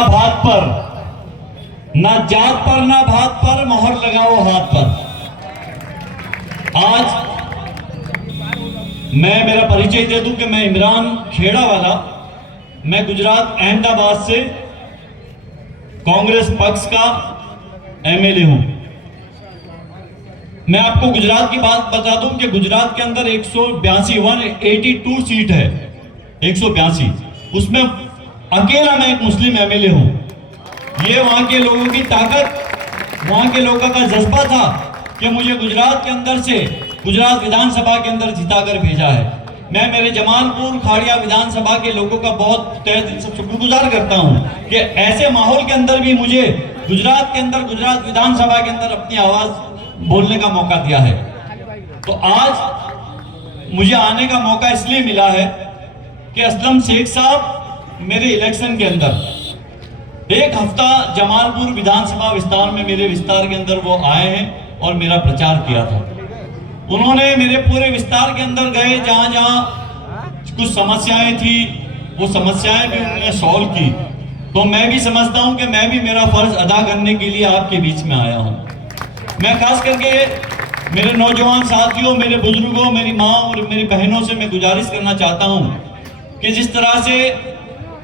ना भात पर, ना जात पर, ना भात पर, मोहर लगाओ हाथ पर। आज मैं मेरा परिचय दे दूं कि मैं इमरान खेड़ा वाला, मैं गुजरात अहमदाबाद से कांग्रेस पक्ष का एमएलए हूं। मैं आपको गुजरात की बात बता दूं कि गुजरात के अंदर 182 सीट है, 182, उसमें अकेला मैं एक मुस्लिम एमएलए हूं। ये वहां के लोगों की ताकत, वहां के लोगों का जज्बा था कि मुझे गुजरात के अंदर से गुजरात विधानसभा के अंदर जिताकर भेजा है। मैं मेरे जमालपुर खाड़िया विधानसभा के लोगों का बहुत तहे दिल से शुक्रगुजार करता हूं कि ऐसे माहौल के अंदर भी मुझे गुजरात के अंदर, गुजरात विधानसभा के अंदर अपनी आवाज बोलने का मौका दिया है। तो आज मुझे आने का मौका इसलिए मिला है कि असलम शेख साहब मेरे इलेक्शन के अंदर एक हफ्ता जमालपुर विधानसभा विस्तार में, मेरे विस्तार के अंदर वो आए हैं और मेरा प्रचार किया था। उन्होंने मेरे पूरे विस्तार के अंदर गए, जहां जहां कुछ समस्याएं थी वो समस्याएं भी उन्होंने सॉल्व की। तो मैं भी समझता हूं कि मैं भी मेरा फर्ज अदा करने के लिए आपके बीच में आया हूं। मैं खास करके मेरे नौजवान साथियों, मेरे बुजुर्गों, मेरी माँ और मेरी बहनों से मैं गुजारिश करना चाहता हूं कि जिस तरह से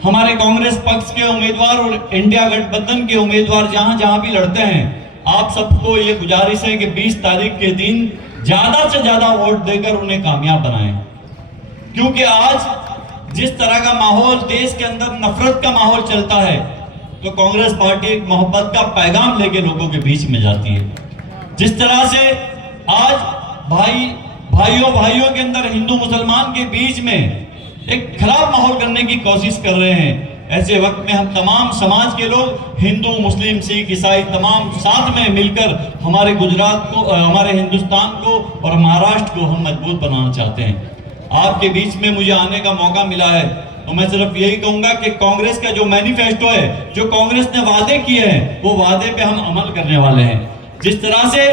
हमारे कांग्रेस पक्ष के उम्मीदवार और इंडिया गठबंधन के उम्मीदवार जहां जहां भी लड़ते हैं, आप सबको ये गुजारिश है कि 20 तारीख के दिन ज्यादा से ज्यादा वोट देकर उन्हें कामयाब बनाएं। क्योंकि आज जिस तरह का माहौल देश के अंदर नफरत का माहौल चलता है, तो कांग्रेस पार्टी एक मोहब्बत का पैगाम लेके लोगों के बीच में जाती है। जिस तरह से आज भाइयों के अंदर हिंदू मुसलमान के बीच में एक खराब माहौल करने की कोशिश कर रहे हैं, ऐसे वक्त में हम तमाम समाज के लोग, हिंदू, मुस्लिम, सिख, ईसाई, तमाम साथ में मिलकर हमारे गुजरात को, हमारे हिंदुस्तान को और महाराष्ट्र को हम मजबूत बनाना चाहते हैं। आपके बीच में मुझे आने का मौका मिला है, तो मैं सिर्फ यही कहूंगा कि कांग्रेस का जो मैनिफेस्टो है, जो कांग्रेस ने वादे किए हैं, वो वादे पे हम अमल करने वाले हैं। जिस तरह से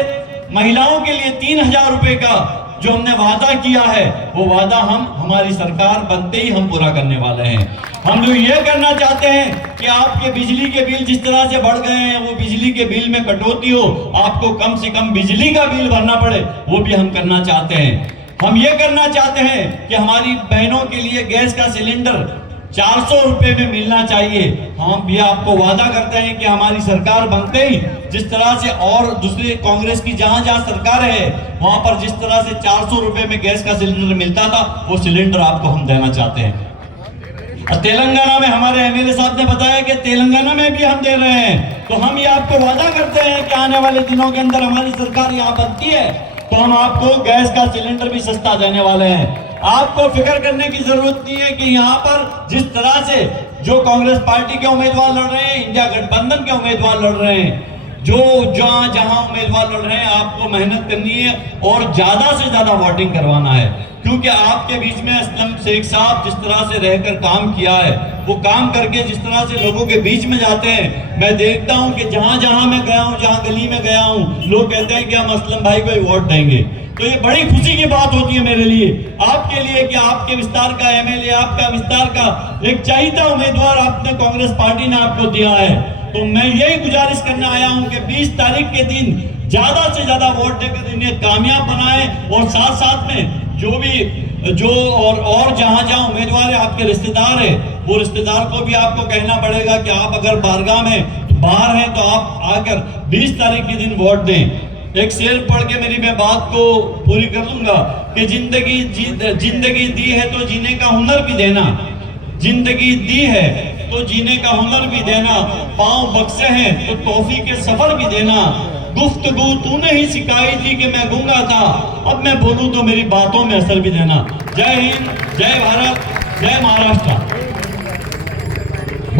महिलाओं के लिए 3000 रुपए का जो हमने वादा किया है, वो वादा हम हमारी सरकार बनते ही हम पूरा करने वाले हैं। हम लोग ये करना चाहते हैं कि आपके बिजली के बिल जिस तरह से बढ़ गए हैं, वो बिजली के बिल में कटौती हो, आपको कम से कम बिजली का बिल भरना पड़े, वो भी हम करना चाहते हैं। हम ये करना चाहते हैं कि हमारी बहनों के लिए गैस का सिलेंडर 400 रुपए में मिलना चाहिए। हम भी आपको वादा करते हैं कि हमारी सरकार बनते ही जिस तरह से और दूसरे कांग्रेस की जहां जहां सरकार है, वहां पर जिस तरह से 400 रुपए में गैस का सिलेंडर मिलता था, वो सिलेंडर आपको हम देना चाहते हैं। तेलंगाना में हमारे एमएलए साहब ने बताया कि तेलंगाना में भी हम दे रहे हैं। तो हम ये आपको वादा करते हैं कि आने वाले दिनों के अंदर हमारी सरकार यहाँ बनती है तो हम आपको गैस का सिलेंडर भी सस्ता देने वाले हैं। आपको फिक्र करने की जरूरत नहीं है कि यहाँ पर जिस तरह से जो कांग्रेस पार्टी के उम्मीदवार लड़ रहे हैं, इंडिया गठबंधन के उम्मीदवार लड़ रहे हैं, जो जहां जहां उम्मीदवार लड़ रहे हैं, आपको मेहनत करनी है और ज्यादा से ज्यादा वोटिंग करवाना है। क्योंकि आपके बीच में असलम शेख साहब जिस तरह से रहकर काम किया है, वो काम करके जिस तरह से लोगों के बीच में जाते हैं, मैं देखता हूं कि जहां जहां मैं गया हूं, जहां गली में गया हूं, लोग कहते हैं कि हम असलम भाई को ही वोट देंगे। तो ये बड़ी खुशी की बात होती है मेरे लिए, आपके लिए, कि आपके विस्तार का एमएलए, आपका विस्तार का एक चहीता उम्मीदवार आपने कांग्रेस पार्टी ने आपको दिया है। तो मैं यही गुजारिश करने आया हूं कि 20 तारीख के दिन ज्यादा से ज्यादा वोट देकर इन्हें कामयाब बनाए और साथ साथ में जो और जहां जहां उम्मीदवार है, आपके रिश्तेदार है, वो रिश्तेदार को भी आपको कहना पड़ेगा कि आप अगर बारगाह में बाहर हैं तो आप आकर 20 तारीख के दिन वोट दें। एक शेर पढ़ के मेरी मैं बात को पूरी कर लूंगा कि जिंदगी दी है तो जीने का हुनर भी देना, जिंदगी दी है तो जीने का हुनर भी देना, पांव बख्शे हैं तो तौफीक के सफर भी देना, गुफ्तगू तूने ही सिखाई थी कि मैं गूंगा था, अब मैं बोलूं तो मेरी बातों में असर भी देना। जय हिंद, जय भारत, जय महाराष्ट्र।